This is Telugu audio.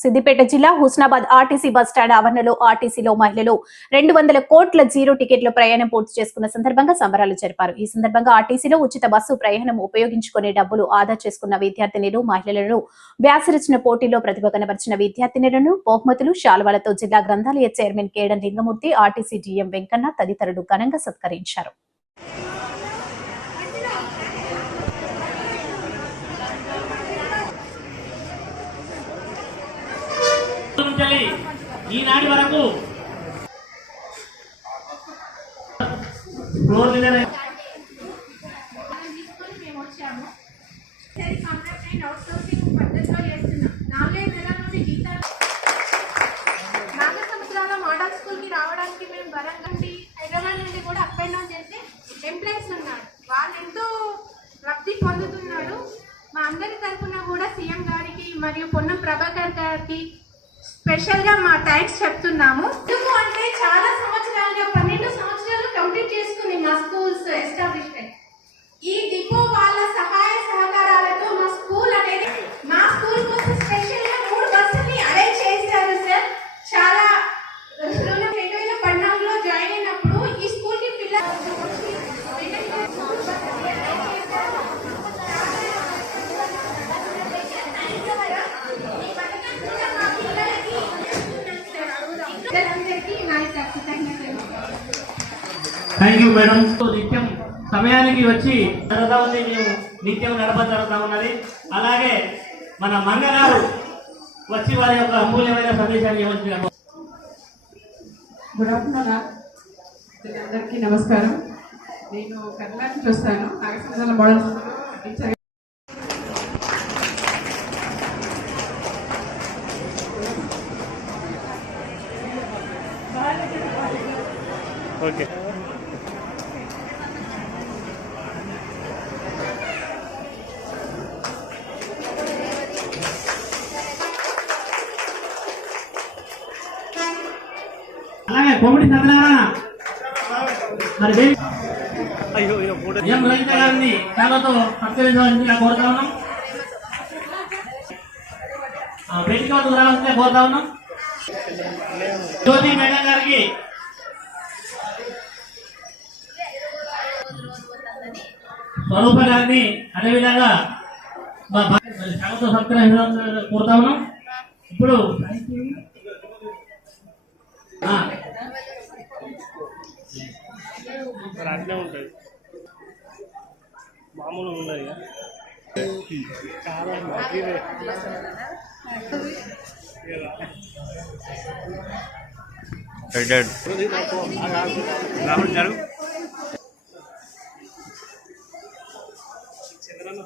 సిద్దిపేట జిల్లా హుస్నాబాద్ ఆర్టీసీ బస్ స్టాండ్ ఆవరణలో ఆర్టీసీలో మహిళలు రెండు వందల కోట్ల జీరో టికెట్ల ప్రయాణం పూర్తి చేసుకున్న సందర్భంగా సంబరాలు జరిపారు. ఈ సందర్భంగా ఆర్టీసీలో ఉచిత బస్సు ప్రయాణం ఉపయోగించుకునే డబ్బులు ఆదా చేసుకున్న విద్యార్థినులు మహిళలను వ్యాసరచన పోటీలో ప్రతిభ కనబరిచిన విద్యార్థినులను బహుమతులు శాల్వాలతో జిల్లా గ్రంథాలయ chairman Kedan Lingamurthy RTC GM Venkanna తదితరులు ఘనంగా సత్కరించారు నుంచి ఈనాటి వరకు ఫ్లోర్ మీద తీసుకొని మేము వచ్చాము సరే కాంట్రాక్ట్ అండ్ అవుట్సోర్సింగ్ పద్ధతిలో చేస్తున్నాం నాలుగైదు నెలల నుండి జీతాలు నాగ సముద్రాల మోడల్ స్కూల్కి రావడానికి మేము వరంగల్ నుండి హైదరాబాద్ నుండి కూడా అప్ అండ్ డౌన్ చేస్తే ఎంప్లాయీస్ ఉన్నారు. వాళ్ళు ఎంతో లబ్ధి పొందుతున్నారు. మా అందరి తరఫున కూడా సీఎం గారికి మరియు పొన్నం ప్రభాకర్ గారికి స్పెషల్గా మా థ్యాంక్స్ చెప్తున్నాము. ఎందుకు అంటే చాలా థ్యాంక్ యూ మేడం నిత్యం సమయానికి వచ్చి జరుగుతా ఉంది. మేము నిత్యం నడప జరుగుతా ఉన్నది. అలాగే మన మంగగారు వచ్చి వారి యొక్క అమూల్యమైన సందేశాన్ని ఇవ్వచ్చు గుడ్ ఆఫ్టర్నూన్ అందరికీ నమస్కారం. నేను కర్ణా నుంచి వస్తాను నాగసంద్రాల model teacher. Okay Komiti Satyanarayana మరి ఎం గారిని సేవతో సత్కరించవలసిందిగా కోరుతా ఉన్నాం? వేదిక రావాల్సిందిగా కోరుతా ఉన్నాం? జ్యోతి మేడం గారికి స్వరూప గారిని అదేవిధంగా మా సేవతో సత్కరించాలని కోరుతా ఉన్నాం. ఇప్పుడు మరి అట్లే ఉంటుంది మామూలు ఉన్నది చాలా చంద్రన్న